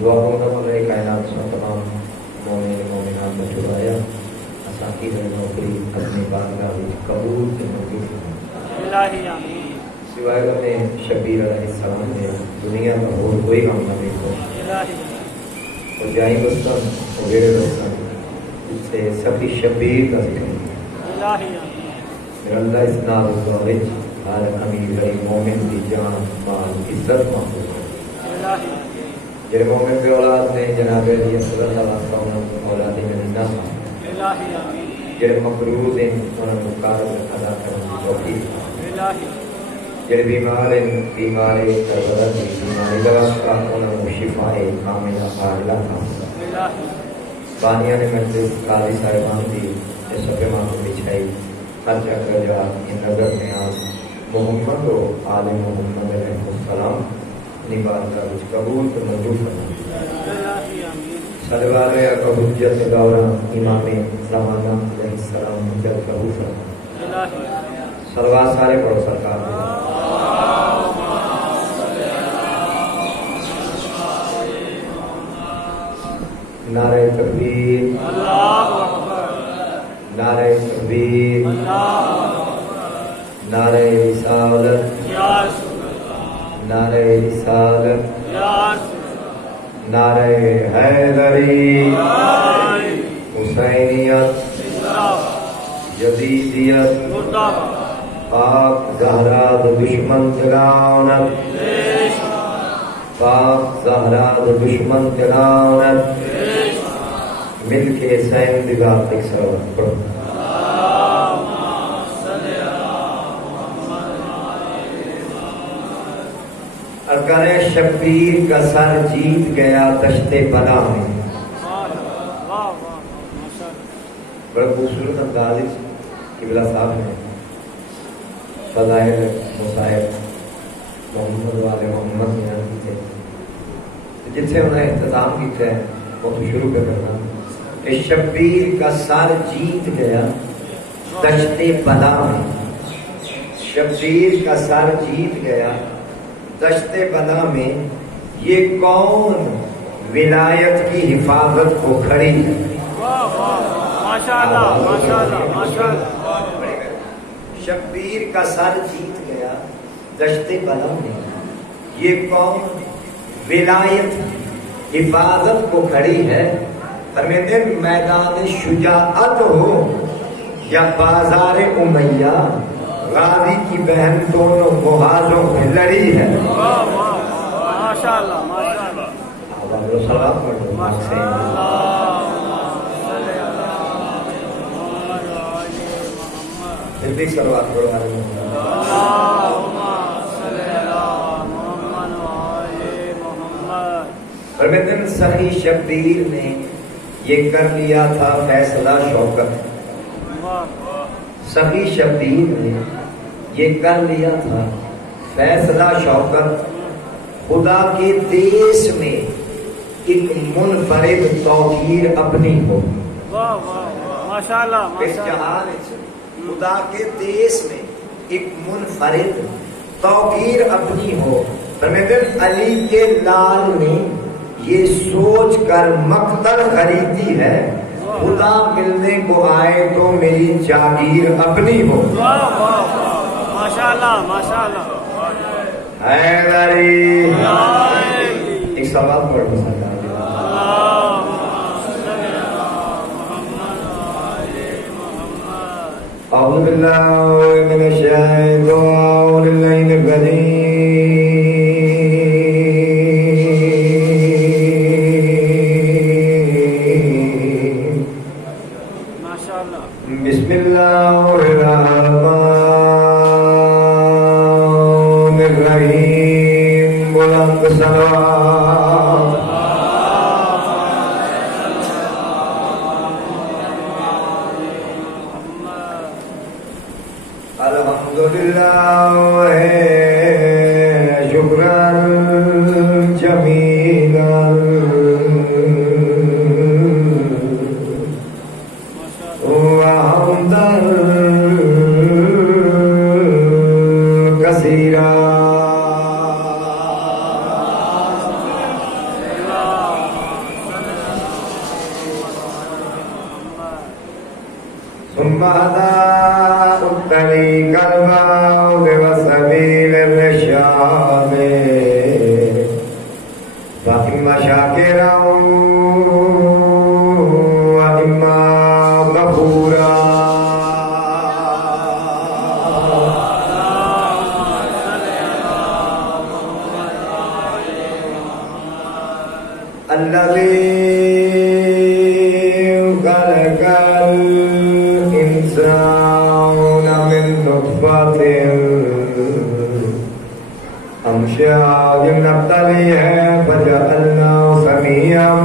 دعا کرنا کائنات سے تمام مومن مومنات کو چھڑایا اساکی میں نوکری اپنی بارگاہ میں قبول سے موجود الہی آمین سوائے اپنے شبیر علیہ السلام نے دنیا کا اور کوئی کام نہ دیکھو الہی اور جائیں بستن اور میرے بستن اس سے سبھی شبیر کا ذکر الہی آمین میرا اللہ اس نال وچ ہر امیر غریب مومن کی جان مال عزت محفوظ ہے الہی جڑے مومن کے اولاد نے جناب علی صلی اللہ علیہ وسلم اولاد میں نہ الہی آمین جڑے مقروض ہیں انہاں کو قرض ادا کرنے کی توفیق الہی جڑے بیمار ہیں بیماری کربلا کی بیماری کا واسطہ انہاں کو شفا کاملہ عاجلہ الہی بانیاں نے مجلس قاضی صاحبان دی اس پہ ماں بچھائی ہر جگہ جا ان نظر میں محمد و آل محمد علیہ السلام بارگاہ وچ قبول تو منظور فرما صلوات یا حجت گورا امام زمانہ علیہ السلام حجت قبول فرما صلوات سارے پڑھو سرکار نعرہ تکبیر اللہ اکبر نعرہ تکبیر اللہ نعرہ رسالت یا نعرہ رسالت نعرہ حیدری حسینیت یزیدیت پاک زہرا دشمن جگاونت پاک زہرا دشمن جگاونت مل کے سین دیگر تک سروت پڑھو اگر شبیر کا سر جیت گیا دشت بلا میں بڑا خوبصورت انداز قبلہ صاحب نے فضائل مصائب محمد والے محمد میں تھے جن سے انہیں اہتمام کیا ہے وہ تو شروع کر کرنا کہ شبیر کا سر جیت گیا دشت بلا میں شبیر کا سر جیت گیا دشت بلا میں یہ کون ولایت کی حفاظت کو کھڑی ہے ماشاءاللہ ماشاءاللہ ماشاءاللہ شبیر کا سر جیت گیا دشت بلا میں یہ کون ولایت حفاظت کو کھڑی ہے فرماتے ہیں میدان شجاعت ہو یا بازار امیہ غازی کی بہن دونوں محاذوں میں لڑی ہے ماشاءاللہ ماشاءاللہ سلام پڑھو جلدی سلوات پڑھو فرماتے ہیں سخی شبیر نے یہ کر لیا تھا فیصلہ شوکت سخی شبیر نے یہ کر لیا تھا فیصلہ شوکت خدا کے دیس میں ایک منفرد توقیر اپنی ہو اس جہان خدا کے دیس میں ایک منفرد توقیر اپنی ہو فرماتے علی کے لال نے یہ سوچ کر مقتل خریدی ہے خدا ملنے کو آئے تو میری جاگیر اپنی ہو ماشاءاللہ ماشاءاللہ حیدری ایک سوال پڑھو سرکار اعوذ باللہ من الشیطان الرجیم بسم اللہ الرحمن الرحیم بلند صلوات الحمدللہ شکرا جمیلا کثیرا الذي خلق الإنسان من نطفة أمشاج نبتليه فجعلناه سميعا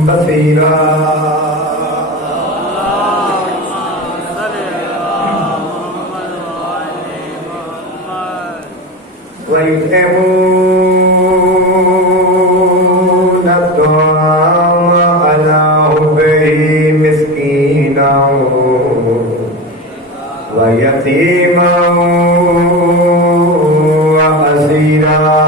بصيرا ويطعمون الطعام على حبه مسكينا ويتيما وأسيرا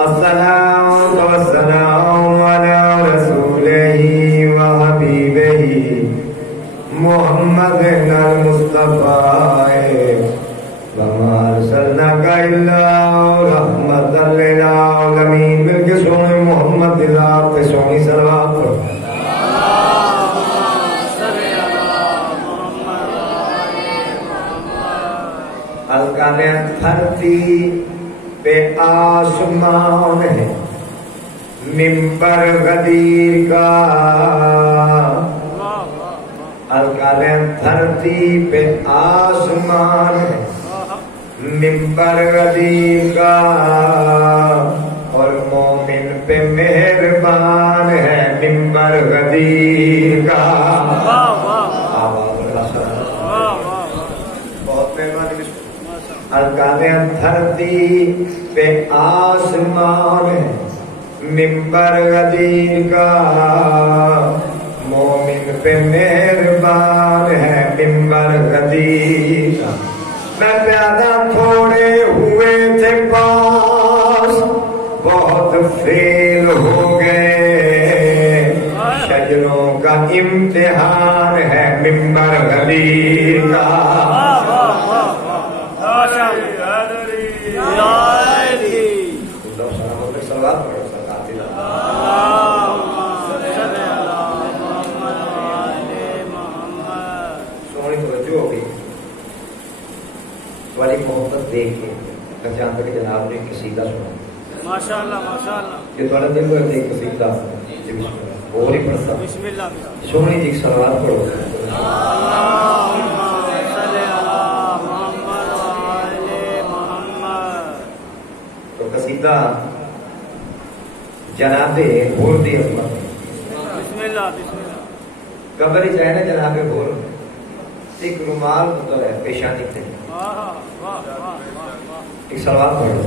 الصلاة والسلام على رسوله وحبيبه محمد المصطفى وما أرسلناك إلا رحمة للعالمين بالقسم محمد ذات سونی صلوات الکانے دھرتی پہ آسمان ہے منبر غدیر کا الکانے دھرتی پہ آسمان ہے منبر غدیر کا اور مومن پہ مہربان ہے منبر غدیر کا بہت مہربانی الکانے دھرتی پہ آسمان ہے منبر غدیر کا مومن پہ مہربان ہے منبر غدیر کا میں پیادہ تھوڑے ہوئے تھے پاس بہت فیل ہو گئے شجروں کا امتحان ہے منبر غدیر کا سونی توجہ ہو گئی والی محبت دیکھ کے میں جانتا کہ جناب نے ایک قصیدہ سنا ماشاءاللہ ماشاءاللہ یہ تھوڑا دن کو ایک قصیدہ اور ہی پڑھتا بسم اللہ سونی جی صلوات پڑھو تو قصیدہ جناب بھول دی حکمت بسم اللہ بسم اللہ قبر ہی چاہے نا جناب بھول ایک رومال ہوتا ہے پیشانی تھے ایک سوال پڑھو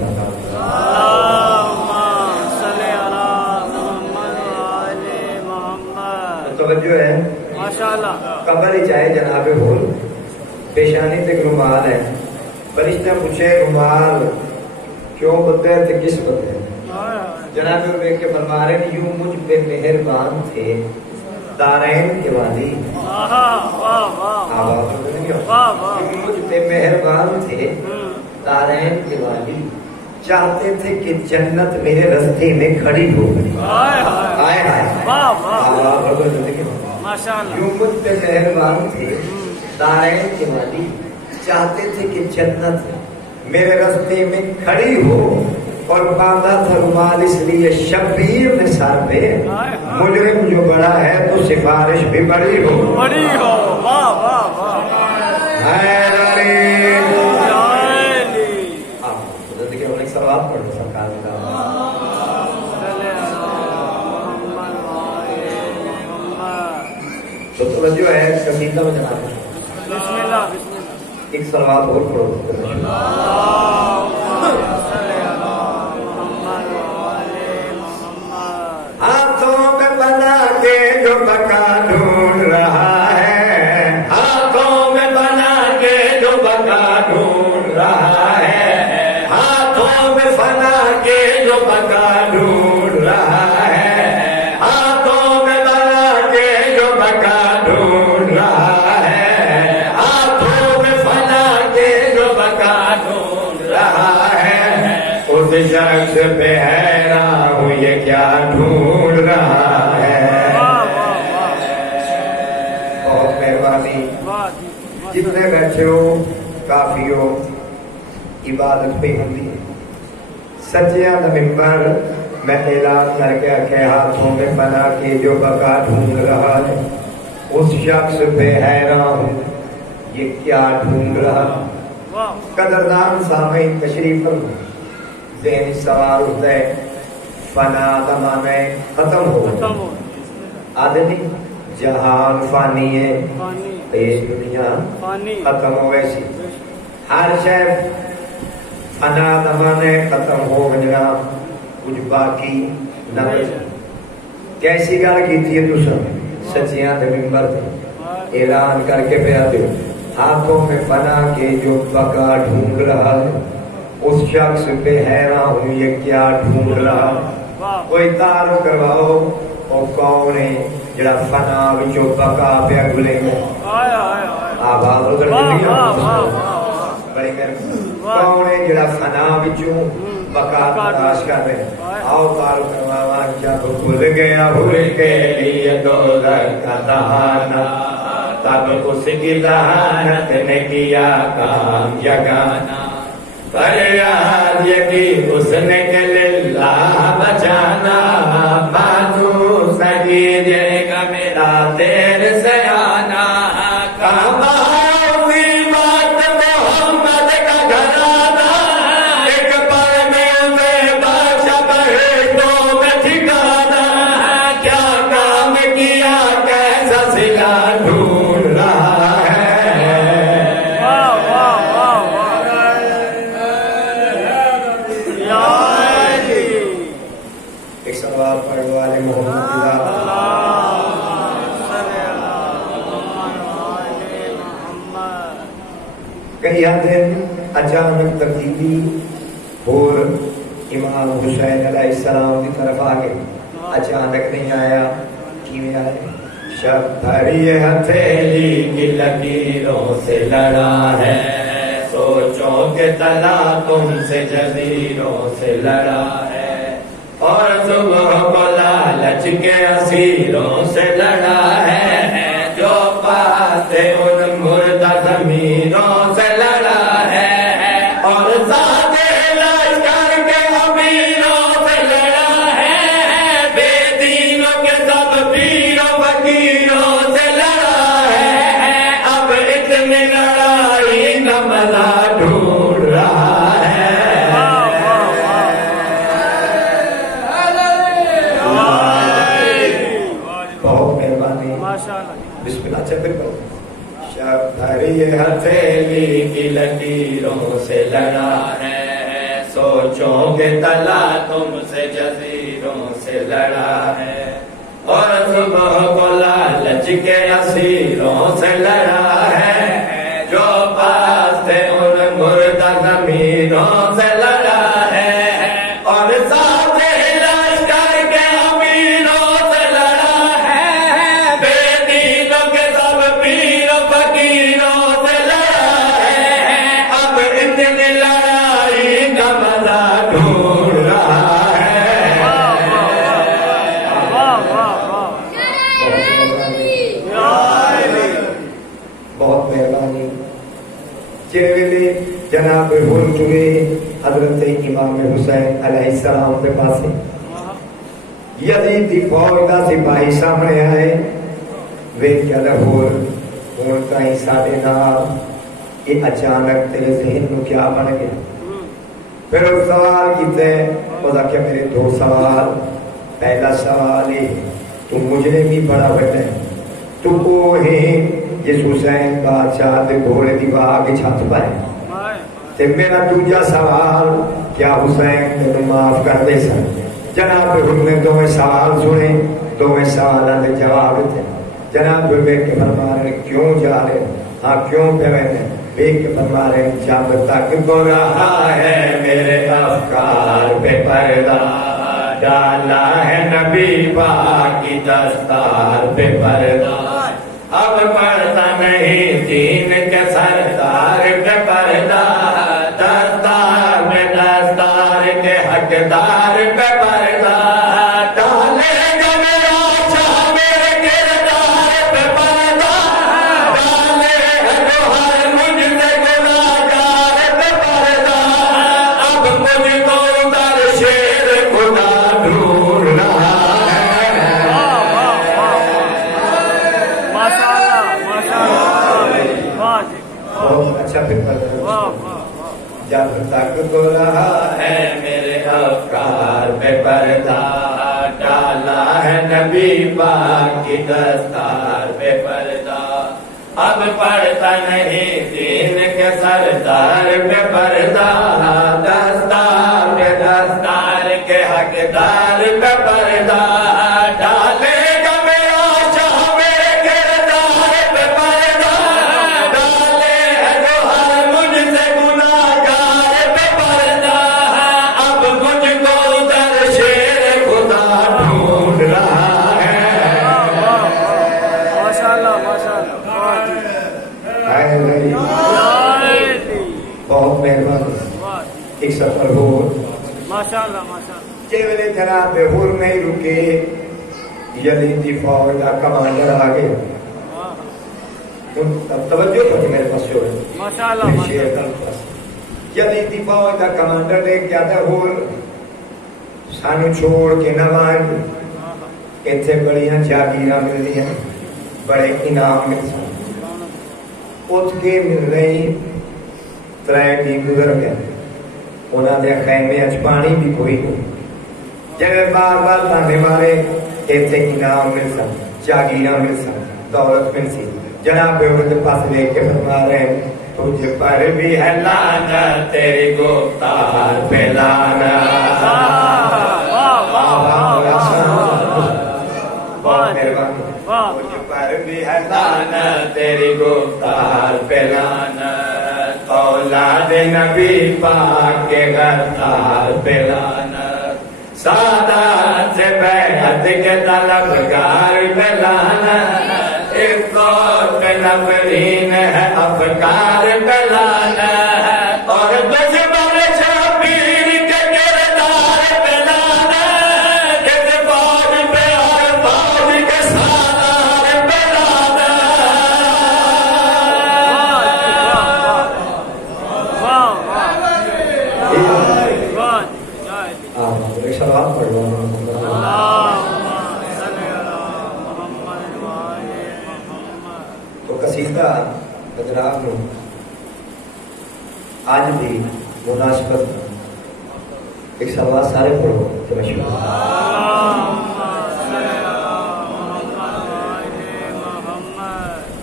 توجہ ہے ماشاءاللہ قبر ہی چاہے جناب بھول پیشانی تک رومال ہے فرشتہ پوچھے رومال کیوں بدے تھے کس بدے جناب دیکھ کے فرما رہے کہ یوں مجھ پہ مہربان تھے دارین کے والی مجھ پہ مہربان تھے دارین کے والی چاہتے تھے کہ جنت میرے رستے میں کھڑی ہو گئی یوں مجھ پہ مہربان تھے دارین کے والی چاہتے تھے کہ جنت میرے رستے میں کھڑی ہو اور باندھا تھا رومال اس لیے شبیر نے سر پہ مجرم جو بڑا ہے تو سفارش بھی بڑی ہو سوال پڑھو سرکار کا تو توجہ ہے قصیدہ میں جناب ایک سوال اور پڑھو ہاتھوں میں بنا کے جو بکا ڈھونڈ رہا ہے ہاتھوں میں بنا کے جو بکا ڈھونڈ رہا ہے ہاتھوں میں بنا کے جو بکا ڈھونڈ رہا ہے ہاتھوں میں بنا کے جو بکا ڈھونڈ رہا ہے ہاتھوں میں بنا کے جو بکا ڈھونڈ رہا ہے اس شخص پہ حیران ہوں یہ کیا ڈھونڈ رہا ہے بہت جتنے بیٹھے ہو کافی ہو، عبادت پہ ہوتی ہے. سچیاں دا ممبر میں اعلان کر کے کہ ہاتھوں میں پناہ کے جو بقا ڈھونڈ رہا ہے اس شخص پہ حیران ہوں یہ کیا ڈھونڈ رہا. قدردان سامعین تشریف فرما. ذہنی سوال ہوتا ہے فنا زمانے ختم ہو آدمی جہان فانی ہے یہ دنیا ختم ہو ویسی ہر شے فنا زمانے ختم ہو گیا کچھ باقی نہ. کیسی گل کی تسا سچیاں دے ممبر تے اعلان کر کے پیا دو ہاتھوں میں فنا کے جو بقا ڈھونڈ رہا ہے اس شخص پہ حیران ہوں یہ کیا ڈھونڈ رہا. کوئی تعارف کرواؤ وہ کون ہے جڑا فنا وچوں بقا پیا گلے گا. آواز ادھر بڑی کون ہے جڑا فنا وچوں بقا تلاش کر رہے. آؤ تعارف کرواوا. جب بھول گیا بھول کے لیے دوزخ کا دہانا تب اس کی ذہانت نے کیا کام یگانا. فریاد یہ کی اس نے کہ للہ بچانا مانوس نہ کیجیے گا میرا دیر سے آنا. اچانک تبدیلی اور امام حسین علیہ السلام کی طرف آگے اچانک نہیں آیا کیویں آئے. شب دھری ہتھیلی کی لکیروں سے لڑا ہے سوچوں کے تلا تم سے جزیروں سے لڑا ہے اور صبح کو لالچ کے اسیروں سے لڑا ہے جو پاس تھے ان مردہ ضمیروں سے لڑا ہے اور سادے لشکر کے امیروں سے لڑا ہے بے دینوں کے سب پیروں فقیروں سے لڑا ہے. اب اتنی لڑائی کا مزہ ڈھونڈ رہا ہے. بہت مہربانی بسم اللہ چپر کرو. شب دھری ہتھیلی کی لکیروں سے لڑا ہے سوچوں کے تلا تم سے جزیروں سے لڑا ہے اور صبح کو لالچ کے اسیروں سے لڑا ہے جو پاس تھے ان مردہ ضمیروں سے لڑا ہے اور ساتھ لشکر کے امیروں سے لڑا ہے بے دینوں کے سب پیر فقیروں سے لڑا ہے. اب اتنی لڑائی کا مزہ ڈھونڈ رہا ہے. بہت مہربانی. چیلے جناب حضرت حضرت امام حسین علیہ السلام کے پاس یزید دی فوج دا سپاہی سامنے آئے ویکھیا لاہور ہن تائیں ساڈے نال یہ اچانک تیرے ذہن میں کیا بن گیا. پھر وہ سوال کیتے وہ کہ میرے دو سوال. پہلا سوال ہے تو مجرم بھی بڑا بڑا ہے تو وہ ہے جس حسین بادشاہ دے گھوڑے دی باغ چھت پائے. تے میرا دوجا سوال کیا حسین تینوں معاف کر دے سن. جناب حضور نے دونوں سوال سنے دونوں سوالوں کے جواب دیتے. جناب حضور کے فرما رہے کیوں جا رہے ہاں کیوں پہ رہتے ایک فرما رہے جب تک تو رہا ہے میرے افکار پہ پردہ ڈالا ہے نبی پاک کی دستار پہ پردہ. اب پردہ نہیں دین کے سردار پہ پردہ دستار میں دستار کے حقدار پہ پردہ ڈالے گا میرا شاہ میرے کردار پہ پردہ ڈالے گا جو ہر ہے نبی پاک کی دستار پہ پردہ، اب پڑتا نہیں دین کے سردار پہ پردہ، دستار پہ دستار کے حقدار پہ پردہ، ڈالے گا میرا شاہ میرے کردار پہ پردہ، ڈالے جو ہر مجھ سے گناہگار پہ پردہ، اب مجھ کو در شیر خدا ڈھونڈ رہا ہے۔ ماشاءاللہ ماشاءاللہ بہت مہربانی۔ ایک سفر ہو ماشاءاللہ ماشاءاللہ جیولے جناب ہور نہیں رکے، یزیدی فوج کا کمانڈر آگے، توجہ کریں میرے پاس جو ہے ماشاءاللہ یزیدی فوج کا کمانڈر نے کیا تھا، ہور سانو چھوڑ کے نوان اتنے بڑیاں جاگیراں مل رہی ہیں، بڑے انعام مل رہے اٹھ کے مل رہی، ترائے دن گزر گئے، انہوں نے خیمے اچ پانی بھی کوئی نہیں، جب بار بار تانے مارے اتنے انعام مل سن، جاگیراں مل سن، دولت مل سی، جناب ان کے پاس لے کے فرما رہے ہیں تجھ پر بھی ہے لعنت تیری گفتار پہ لعنت۔ بہت مہربانی۔ تجھ پر بھی ہے لعنت تیری گفتار پہ لعنت، اولاد نبی پاک کے غدار پہ لعنت، سادات سے بیعت کے طلبگار پہ لعنت، اس دور پہ نفرین ہے افکار پہ لعنت، اور دشمن شبیر کے کردار پہ لعنت، اس فوج پہ اور فوج کے سالار پہ لعنت۔ ایک سوال پڑھو۔ تو قصیدہ حضرات میں آج بھی مناسبت ایک سوال سارے پڑھو تو مشہور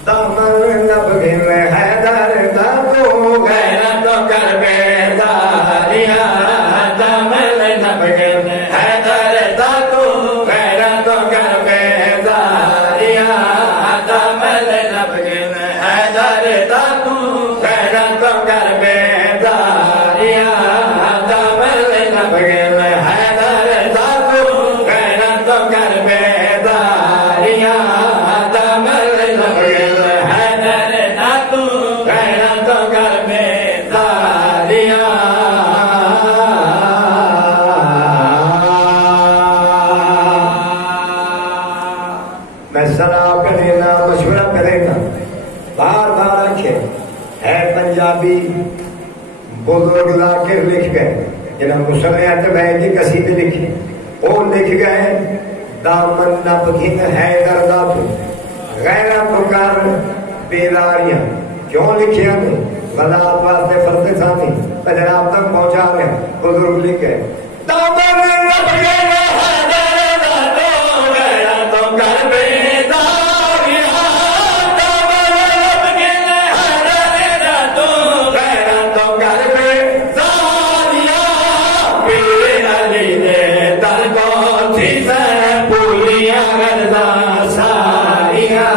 دامن نبی میں حیدر دا تو غیرت کر بیداریاں، دامن نبی میں حیدر دا تو غیرت کر بیداریاں، دامن نبی میں حیدر دا تو غیرت کر بیداریاں، دامن نبی میں حیدر دا تو غیرت کر بیداریاں، دامن نبی میں حیدر دا تو غیرت کر بیداریاں۔ میں صلاح پہ دینا، مشورہ پہ دینا، بار بار رکھے ہے پنجابی بزرگ لا کے لکھ گئے، جنہاں مسلمان بھائی کی قصیدے لکھے، وہ لکھ گئے دامن نہ بگھن حیدر دا تو غیرت کر بیداریاں۔ کیوں لکھے ہمیں بلات واسطے فرد ساتھی جناب تک پہنچا رہے ہیں، بزرگ لکھ گئے دامن نہ بگھن حیدر دا تو غیرت کر بیداریاں، دامن نہ بگھن حیدر دا تو غیرت کر بیداریاں، پیر علی نے در کو تھی سے پولیاں گردہ ساریاں۔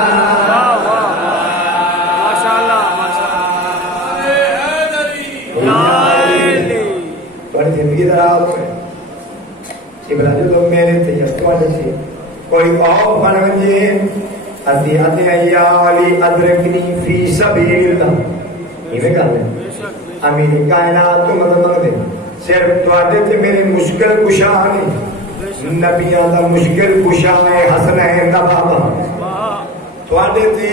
بڑی زندگی دراز ہے ابراہیم تو میرے تھے یا تواڈے سے کوئی اور بن ونجے ادھی ادھی یا علی ادرکنی فی سبیل اللہ، یہ گل ہے امین کائنات تو مدد منگدے صرف تواڈے تے میرے مشکل کشا نہیں، نبیاں دا مشکل کشا ہے حسنین دا بابا، تواڈے تے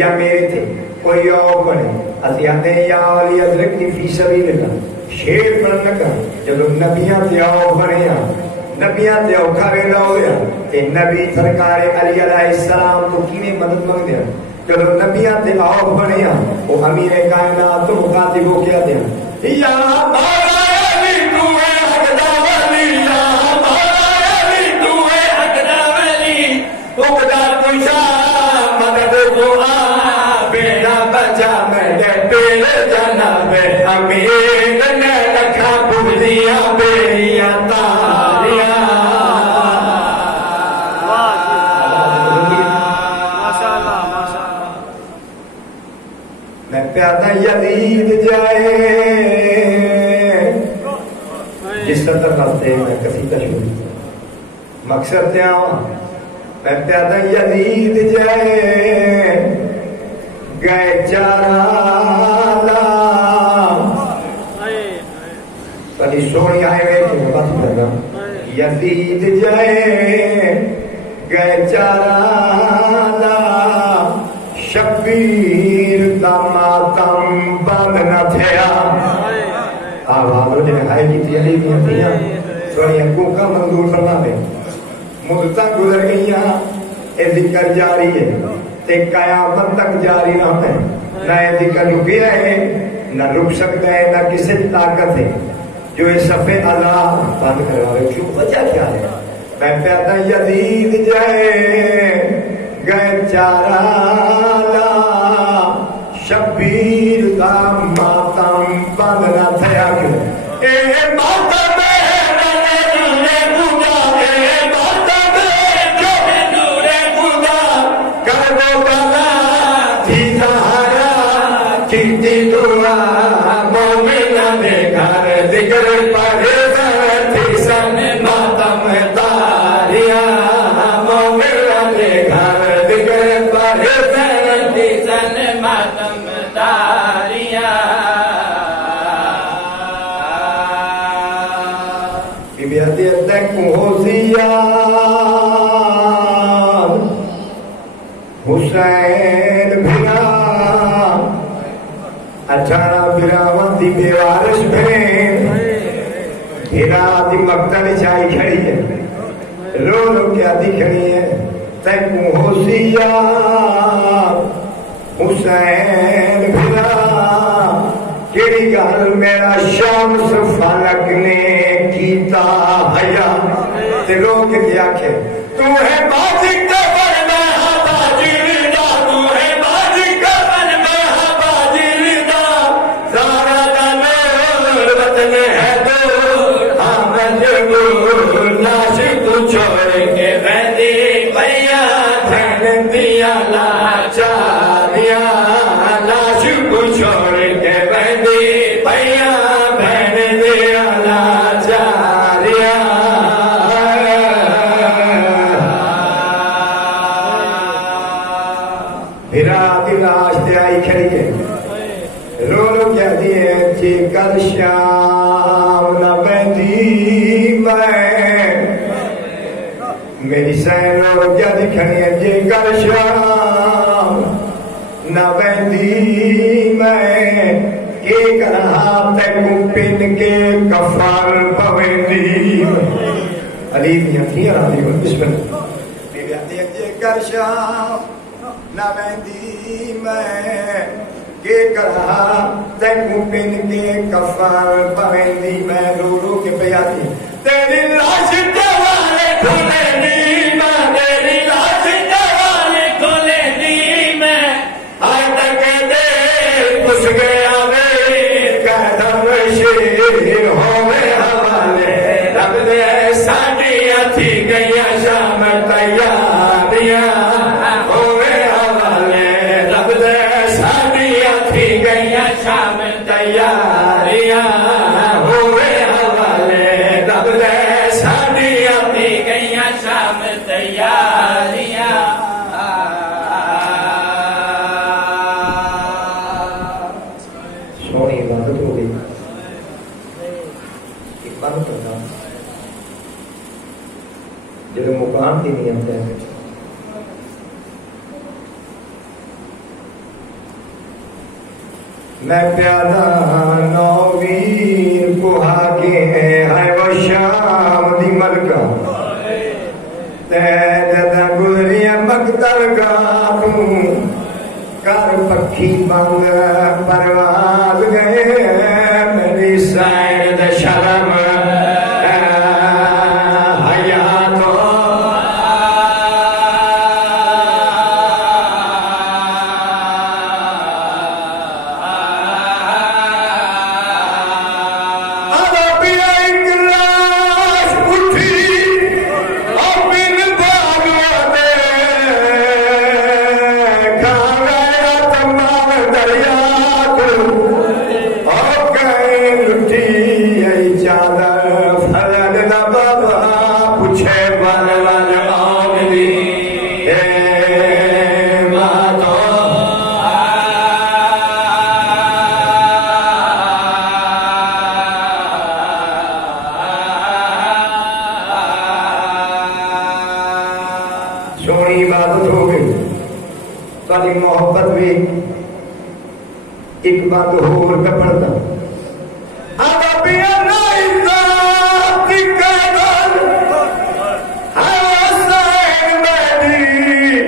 یا میرے تے کوئی اور بنے اسی آتے یا علی ادرکنی فی سبیل اللہ، شیر بن لگا جب نبیاں تے آؤ بنیا، نبیاں تے اوکھا ویلا ہویا تے نبی سرکار علی علیہ السلام تو کینے مدد منگ دیا، جب نبیاں تے آؤ بنیا وہ امیر کائنات تو مخاطب ہو کیا دیا یا مولا علی تو ہے حق دا ولی، یا مولا علی تو ہے حق دا ولی، امید نے لکھا بھولیاں بیڑیاں تاریاں میں پیادہ یزید جائے جس طرح کرتے میں قصیدہ شروع مقصد تے آواں میں پیادہ یزید جائے گئے چارالا تلی سونی آئے ہوئے کہ بات کرنا یزید جائے گئے چارالا شبیر دا ماتم بند نہ تھیا آوازوں نے ہائے کی تھی علی کی تھیاں سونی اکو کا منظور فرما میں مدتاں گزر گئیاں اے ذکر جاری ہے تے قیامت تک جاری رہتا ہے نہ اے ذکر رکیا ہے نہ رک سکتا ہے نہ کسی طاقت ہے جو اس صفحے اللہ بند کروا رہے کیوں وجہ کیا ہے میں پیدا یزید جائے گئے چارالا شبیر دا ماتم بند نہ تھیا کیوں اے ماتم حسین بھرا 18 براون دی بیوارش بھین بھرا دی مقتل چائی کھڑی ہے رو رو کیا دی کھڑی ہے تیکو حسین حسین بھرا کیڑی گل میرا شمس فلک نے کیتا حیا تے رو کے کیا کہ تو ہے باجک تے بڑھنا کل شام نہ بندی میں میری سین اور کیا دکھنی ہے جی کل شام نہ بندی میں کہ کرہا تیکو پن کے کفان پویندی علی میاں کیا راضی ہوں بسم اللہ میری آتی ہے جی کل شام نہ بندی میں کہ کرہا تیکو پن کے کفان پویندی میں رو رو کے پیاتی تیری لاش دوالے کھولے دی میں تیری لاش دوالے کھولے دی میں آج تک دے کچھ گیا میری قدم شیر ہوئے حوالے رب دے ساڑیاں تھی گئی شام تیاریاں ہوئے حوالے رب دے ساڑیاں تھی گئی شام تیاریاں ہوئے حوالے رب دے ساڑیاں تھی گئی شام تیاریاں سونی عبادت ہو گئی عبادت کرنا جب مقام کی نیت ہے میں پیادہ نویر کو آگے ہے وہ شام دی ملکہ تیدہ گزری مقتل کا تم کر پکھی بند پرواز گئے میری سائر شرم سونی عبادت ہو گئی تاری محبت بھی ایک بات ہور کپڑ دا آگا پیا نائی ذاتی قیدن حسین بیدی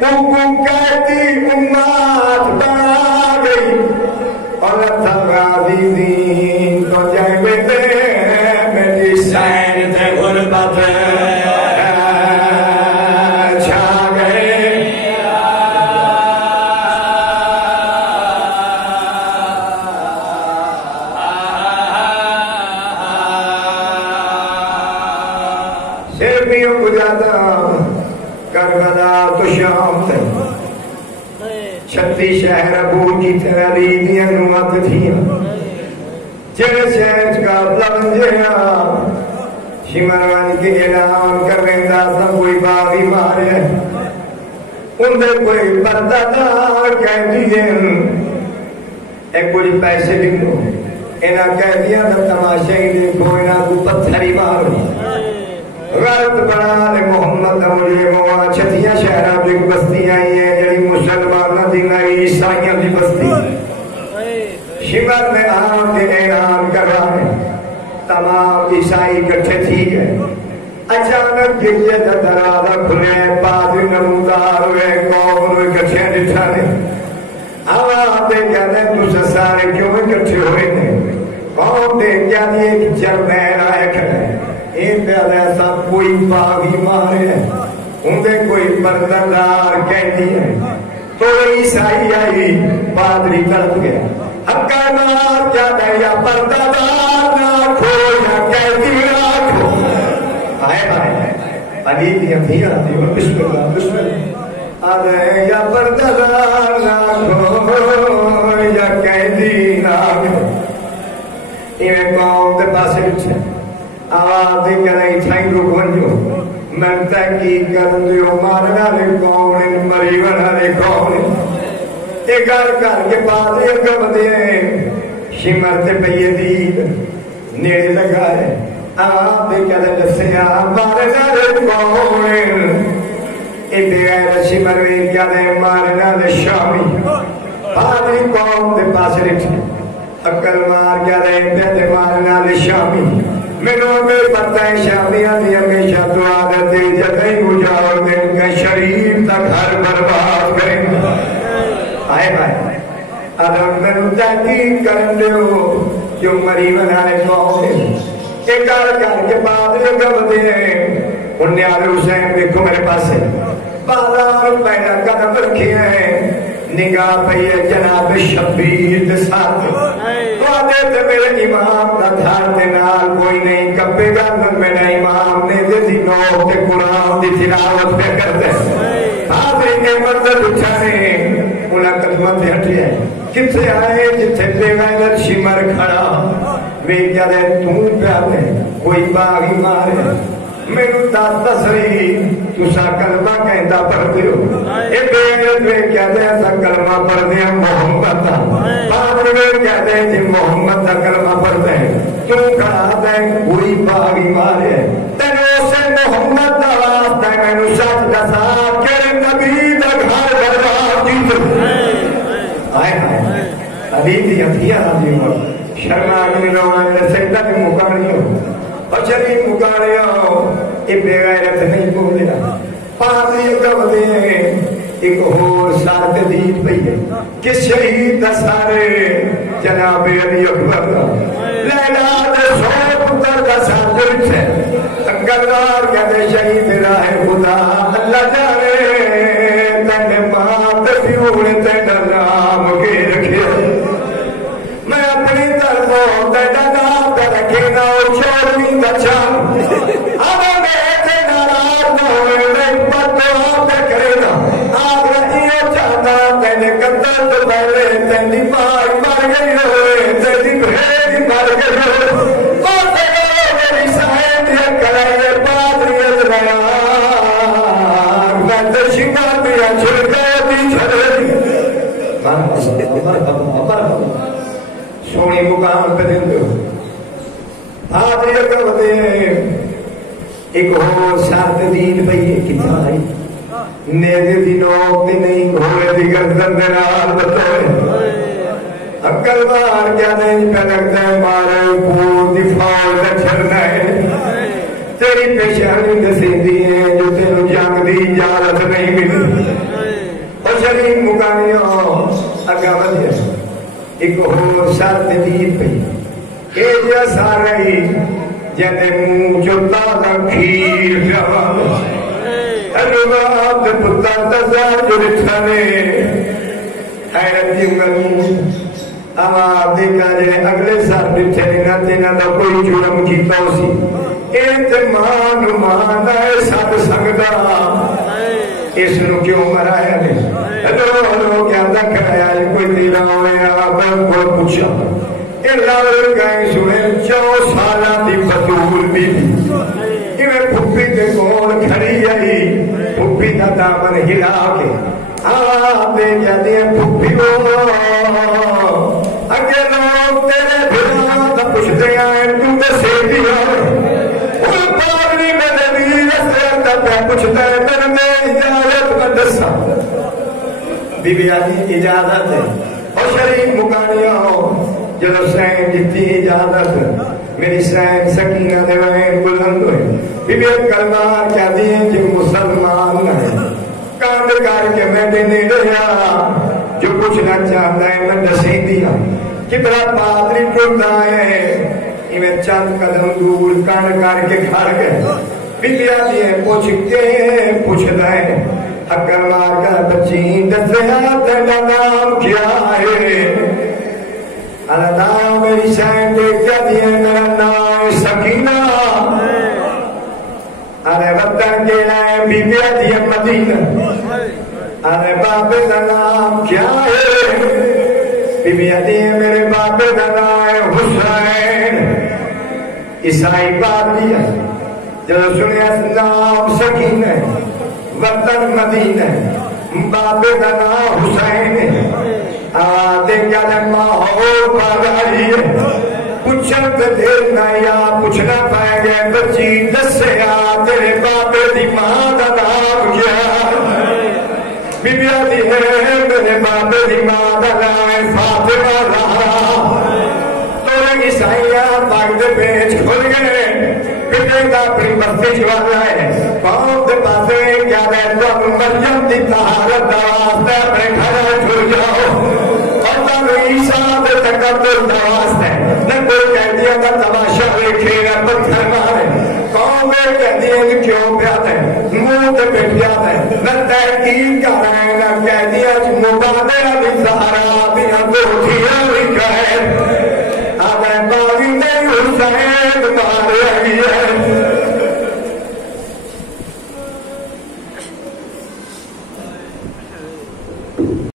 تم کہتی امات بنا گئی اور تھغادی دین تو جائے بیتے میری سین تے غربت چھتی شہر ابو کی تیاری دیا نوات تھیا چڑ شہر کا لنجیا شمروان کے اعلان کرنے دا سب کوئی باغی مارے اندر کوئی بردہ دار کہہ دیئے ایک کوئی پیسے دنو انہا کہہ دیا دا تماشائی دیکھو انہا کو پتھری مارو غلط بنا لے محمد مجھے موا چھتیاں شہرہ بھی بستیاں ہیں جڑی مسلمانہ دینا عیسائیاں بھی بستی شمر میں آن کے اعلان کر رہا ہے تمام عیسائی کٹھے تھی گئے اچانک یہ دروازہ کھلے پادری نمودار ہوئے قوم ہوئے کٹھے ڈٹھانے آوہ پہ کہتے ہیں تو سارے کیوں کٹھے ہوئے ہیں قوم دے کیا دیئے کہ جرمین آئے کھڑے ایک پیادہ ایسا کوئی باغی مارے ہے اندھے کوئی بردندار کہتی ہے تو عیسائی آئی پادری تڑپ گیا حقہ مار کیا دے یا بردندار نہ کھو یا کہتی راکھو آئے بھائی علی کی امیر آتی ہے بسم اللہ بسم اللہ آدھے یا بردندار نہ کھو یا کہتی راکھو یہ قوم دے پاسے اچھے آواز دے کہنے چھائی روک ونجو میں تحقیق کرن دیو مارنا لے کون مریونا لے کون ایک کر کے پاس یہ کب دے شمر تے پیے دید نیڑے لگا ہے آواز دے کہنے لسیا مارنا لے کون ایک دے شمر دے کہنے مارنا لے شامی پادری قوم دے پاس رکھے اکل مار کہنے پیدے مارنا لے شامی منو میں پتہ ہے شامیاں دی ہمیشہ دعا کرتے جدیں اجاڑ دن کا شریف تک ہر برباد کریں آئے بھائی ادھر میں تحقیق کرن دیو جو مریون آئے کھوئے ایک کر کے بعد لگم دے انیار حسین دیکھو میرے پاس ہے بازار پیدا قدم رکھے ہیں نگاہ پہیے جناب شبیر ساتھ تو آدھے تھے میرے امام نہ دھارتے نال کوئی نہیں کبے گا میرا امام نے جیسی نوک کے قرآن دی تلاوت پہ کرتے حاضری کے مردد اٹھانے انہاں قدمت پہ ہٹی ہے کتھے آئے جتھے پہ غیرت شمر کھڑا وہ کیا دے تم پہ آتے کوئی باغی مارے میرے داتا سری تسا کلمہ کہتا پڑھ دیو اے بیعت میں کہتے ہیں ایسا کلمہ پڑھ دیا محمد دا بابر میں کہتے ہیں جی محمد دا کلمہ پڑھتے ہیں کیوں کہا ہے کوئی باغی مارے تنو سے محمد دا واسطہ ہے میں نو ساتھ دسا کہ نبی دا گھر برباد جیت آئے آئے ابھی دی ہتھیاں آدھی ہوں شرما کے روان میرے سیدہ کی مکانی ہو اور شریف مکانے آؤ ابن غیرت نہیں بولے پادری کب دے ایک اور ساتھ دید پہی ہے کہ شہید سارے جناب علی اکبر کا لیلہ دے سوئے پتر کا ساتھ درچ ہے انگلوار کہتے شہید راہ خدا اللہ جانے تین مات پیوڑ تین نام کے رکھے میں اپنی طرفوں تین نام کا رکھے گا اور چھوڑی کا چاند اب میں تے ناراض نہ ہوئے میں پتہ پہ کرے گا آگ رہیو چاہتا تینے قدر تو پہلے تینی مائی مر گئی ہوئے تینی بھیڑی مر گئی ہوئے اور تینے میری سائن یہ کرے پادریت رہا میں تے شکر دیا چھڑکے بھی چھڑے سونی مقام پہ دن دو پادریت کا بدے ایک اور ساتھ دین بھئی کتنا آئی نیزے دی نوک دی نہیں گھوڑے دی گردن دے نال بتوئے عقل مار کیا نہیں پہ لگتا ہے مارے پور دی فال دا چھڑنا ہے تیری پیشانی دسی دی ہیں جو تیرو جنگ دی اجازت نہیں ملی اور شریف مقامیوں اگا بدھے ایک ہو شرط دید پہ اے جیسا رہی جینے منہ جو تازہ کھیر پیاوا ارواح دے پتہ تزا جو رٹھانے حیرت جنگل آوار دیکھا جائے اگلے سال رٹھے نہ تینا دا کوئی جرم کیتا اسی اعتمان مانا ہے ساتھ سنگدہ اس نو کیوں مرایا نے لو کیا دا کرایا ہے کوئی تیرا ہوئے آباد کوئی پوچھا اللہ گئے سنے 4 سالہ دی بطول بی بی پھپی دے کون کھڑی آئی پھپی دا دامن ہلا کے دے جاتے ہیں پھپی وہ اگے لوگ تیرے بھلا دا پوچھتے آئے تو دے سیدھی آئے ان پاگنی میں نبی رسے دا پہ پوچھتا ہے میں نے اجازت میں دسا بی بی آدھی اجازت ہے اور شریف مکانیاں ہو جلو سین جتی اجازت میری سین سکینہ دے وین بلند ہوئے بی بی کلمہ کیا دیئے کہ مسلمان ہے کاند کر کے میں دینے دیا جو پوچھنا چاہتا ہے میں دسیں دیا کتنا پادری پڑھتا ہے میں چند قدم دور کاند کر کے کھڑ گئے بی بی آدھی پوچھتا ہے اگر مار کا بچی دسیا تیرا نام کیا ہے اللہ میری سین دیکھ کیا دیئے میرا نام سکینہ ارے وطن کے لائے بی بی دیئے مدینہ ارے باپے کا نام کیا ہے بی بی دیئے میرے باپے کا نام حسین عیسائی بات دیا جب سنیا نام سکینہ وطن مدینہ باپے کا نام حسین آدھے کیا لما ہو پاگائی ہے پوچھن پہ دیر نایا پوچھنا پائے گئے بچی دسے تیرے باپے دی ماں دا نام کیا بی بی آدھی ہے میرے باپے دی ماں دا نام فاطمہ زہرا توڑے عیسائیاں پاک دے پیچ کھل گئے پھٹے دا اپنی بستی چوالا ہے پاؤں دے پاسے کیا رہتا مریم دی طہارت دواستے اپنے گھر چھوڑ جاؤ عیسیٰ دے تقدر دواست ہے نہ کوئی کہہ دیا کہ تماشا دیکھے گا پتھر مارے قوم میں کہہ دیا کہ کیوں پیاد ہے منہ تے بیٹھ جاتا ہے نہ تحقیق کر رہے ہیں